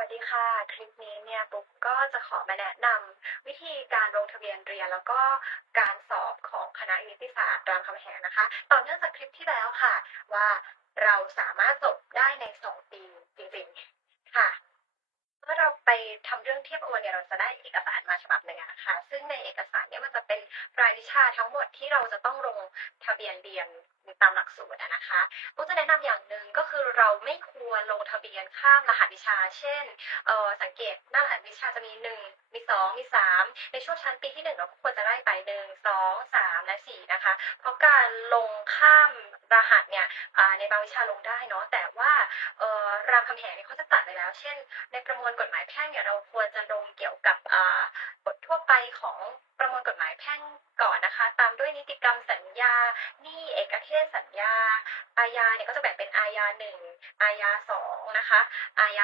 วัสดีค่ะ คลิปนี้เนี่ยปุ๊กก็จะขอมาแนะนำวิธีการลงทะเบียนเรียน แล้วก็การสอบของคณะนิติศาสตร์รามคำแหงนะคะ ต่อเนื่องจากคลิปที่แล้วค่ะ ว่าเราสามารถจบได้ใน 2 ปีจริงๆค่ะเมื่อเราไปทำเรื่องเทียบโอนเนี่ยเราจะได้เอกสารมาฉบับหนึ่งอะนะคะซึ่งในเอกสาราทั้งหมดที่เราจะต้องลงทะเบียนเรียนตามหลักสูตรนะคะปุ๊จะแนะนำอย่างหนึ่งก็คือเราไม่ควรลงทะเบียนข้ามรหัสวิชา เช่น สังเกตหน้ารหัสวิชาจะมีหนึ่งมีสองมีสามในช่วงชั้นปีที่หนึ่งเราก็ควรจะไล่ไปหนึ่งสองสามและสี่นะคะ เพราะการลงข้ามรหัสเนี่ยในบางวิชาลงได้เนาะ แต่ว่าเรามคำแหงเนี่ยเขาจะตัดไปแล้ว เช่น ในประมวลกฎหมายแพ่งเนี่ยเราควรจะลงเกี่ยวกับอ่ากฎทั่วไปของประมวลกฎหมายแพ่งก่อนนะคะ ติกรรมสัญญาหนี้เอกเทศสัญญาอาญาเนี่ยก็จะแบ่งเป็นอาญาหนึ่งอาญาสองนะคะอาญา